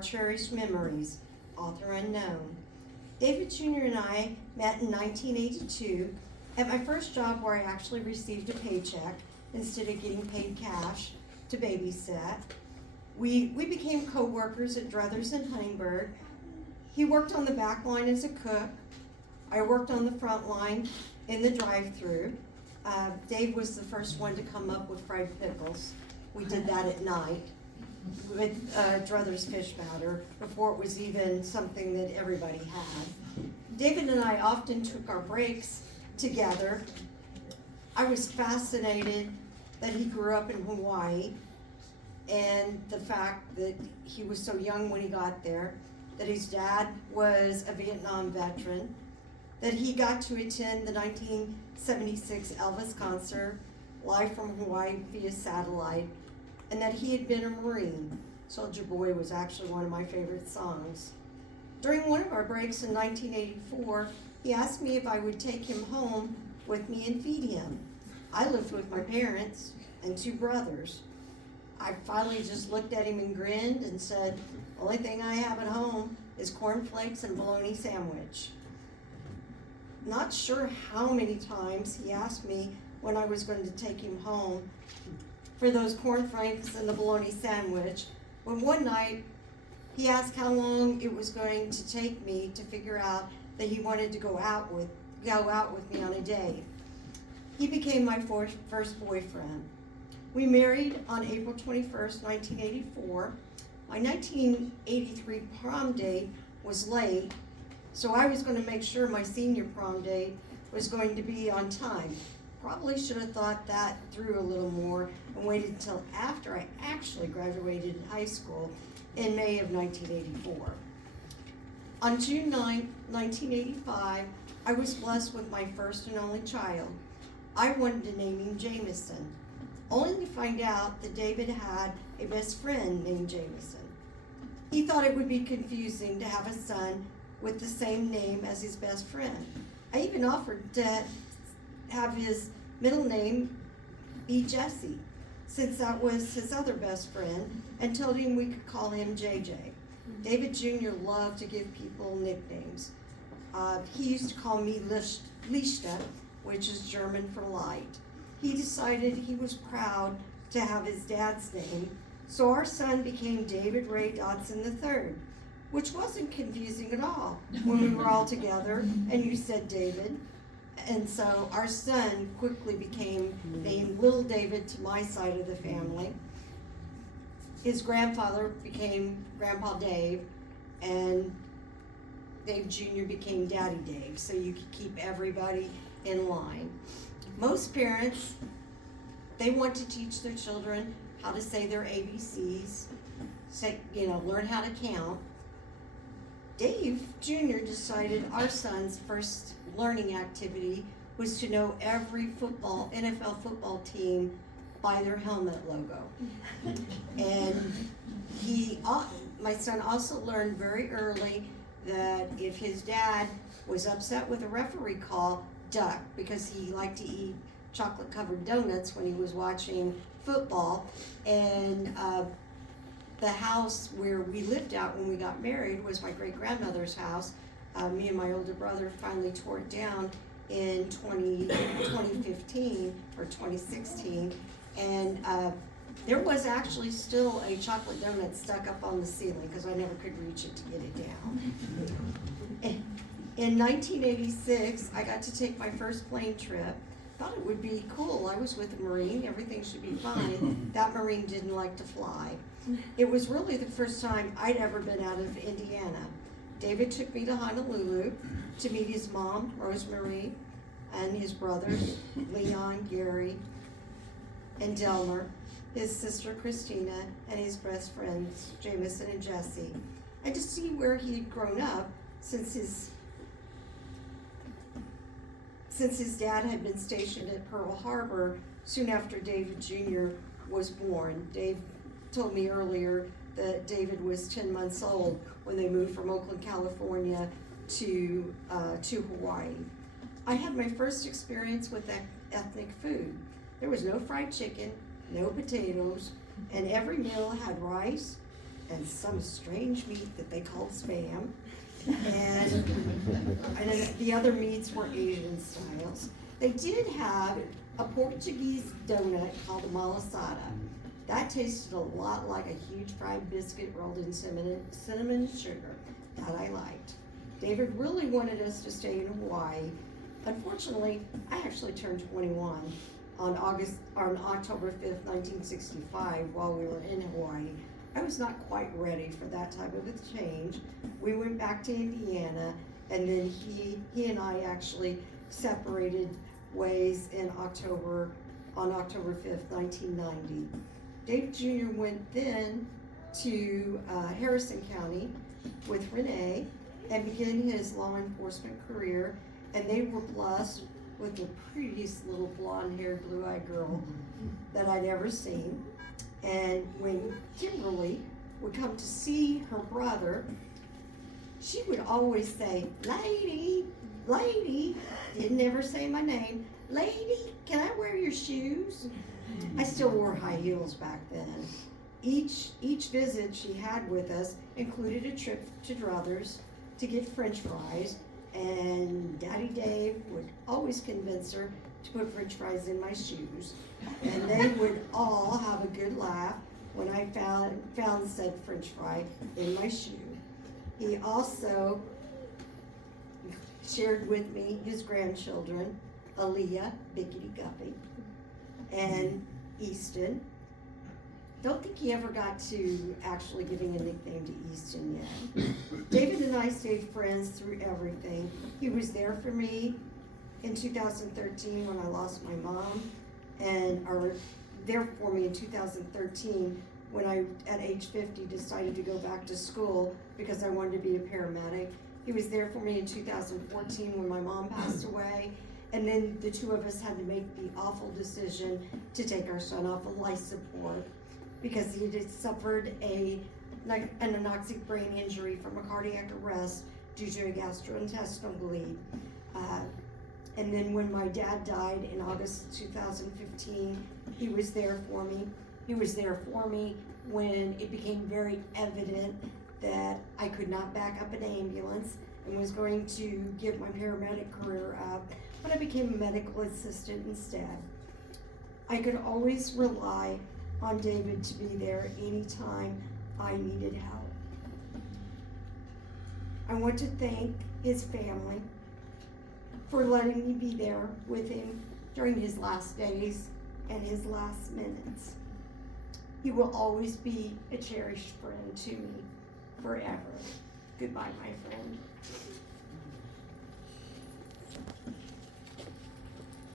cherished memories, author unknown. David Jr. and I met in 1982 at my first job where I actually received a paycheck instead of getting paid cash to babysit. We became co-workers at Druthers and Huntingburg. He worked on the back line as a cook. I worked on the front line in the drive-through. Dave was the first one to come up with fried pickles. We did that at night with Druthers fish batter before it was even something that everybody had. David and I often took our breaks together. I was fascinated that he grew up in Hawaii and the fact that he was so young when he got there, that his dad was a Vietnam veteran, that he got to attend the 1976 Elvis concert live from Hawaii via satellite, and that he had been a Marine. Soldier Boy was actually one of my favorite songs. During one of our breaks in 1984, he asked me if I would take him home with me and feed him. I lived with my parents and two brothers. I finally just looked at him and grinned and said, the only thing I have at home is cornflakes and a bologna sandwich. Not sure how many times he asked me when I was going to take him home for those cornflakes and the bologna sandwich, when one night he asked how long it was going to take me to figure out that he wanted to go out with me on a date. He became my first boyfriend. We married on April 21st, 1984. My 1983 prom date was late, so I was going to make sure my senior prom date was going to be on time. Probably should have thought that through a little more and waited until after I actually graduated high school in May of 1984. On June 9, 1985, I was blessed with my first and only child. I wanted to name him Jameson, only to find out that David had a best friend named Jameson. He thought it would be confusing to have a son with the same name as his best friend. I even offered to have his middle name be Jesse, since that was his other best friend, and told him we could call him JJ. David Jr. loved to give people nicknames. He used to call me Lichte, which is German for light. He decided he was proud to have his dad's name, so our son became David Ray Dodson III, which wasn't confusing at all when we were all together and you said David. And so our son quickly became named Little David to my side of the family. His grandfather became Grandpa Dave, and Dave Jr. became Daddy Dave, so you could keep everybody in line. Most parents, they want to teach their children how to say their ABCs, learn how to count. Dave Jr. decided our son's first learning activity was to know every NFL football team by their helmet logo. And my son also learned very early that if his dad was upset with a referee call, duck, because he liked to eat chocolate-covered donuts when he was watching football. And the house where we lived at when we got married was my great-grandmother's house. Me and my older brother finally tore it down in 2015 or 2016, and there was actually still a chocolate donut stuck up on the ceiling because I never could reach it to get it down. In 1986, I got to take my first plane trip. Thought it would be cool. I was with a Marine, everything should be fine. That Marine didn't like to fly. It was really the first time I'd ever been out of Indiana. David took me to Honolulu to meet his mom, Rosemary, and his brothers, Leon, Gary, and Delmer, his sister Christina, and his best friends, Jameson and Jesse, and to see where he had grown up since his dad had been stationed at Pearl Harbor soon after David Jr. was born. Dave told me earlier that David was 10 months old when they moved from Oakland, California to Hawaii. I had my first experience with ethnic food. There was no fried chicken, no potatoes, and every meal had rice and some strange meat that they called Spam. And then the other meats were Asian styles. They did have a Portuguese donut called a malasada. That tasted a lot like a huge fried biscuit rolled in cinnamon and sugar. That I liked. David really wanted us to stay in Hawaii. Unfortunately, I actually turned 21 on October 5th, 1965, while we were in Hawaii. I was not quite ready for that type of a change. We went back to Indiana, and then he and I actually separated ways on October 5th, 1990. Dave Jr. went then to Harrison County with Renee and began his law enforcement career, and they were blessed with the prettiest little blonde-haired, blue-eyed girl that I'd ever seen. And when Kimberly would come to see her brother, she would always say, "Lady, lady," didn't ever say my name, "Lady, can I wear your shoes?" I still wore high heels back then. Each visit she had with us included a trip to Druthers to get French fries, and Daddy Dave would always convince her to put French fries in my shoes, and they would all have a good laugh when I found said French fry in my shoe. He also shared with me his grandchildren, Aaliyah, Bickety Guppy, and Easton. Don't think he ever got to actually giving a nickname to Easton yet. David and I stayed friends through everything. He was there for me in 2013 when I lost my mom, and there for me in 2013 when I, at age 50, decided to go back to school because I wanted to be a paramedic. He was there for me in 2014 when my mom passed away, and then the two of us had to make the awful decision to take our son off of life support because he had suffered an anoxic brain injury from a cardiac arrest due to a gastrointestinal bleed. And then when my dad died in August 2015, he was there for me. He was there for me when it became very evident that I could not back up an ambulance and was going to give my paramedic career up, but I became a medical assistant instead. I could always rely on David to be there anytime I needed help. I want to thank his family for letting me be there with him during his last days and his last minutes. He will always be a cherished friend to me forever. Goodbye, my friend.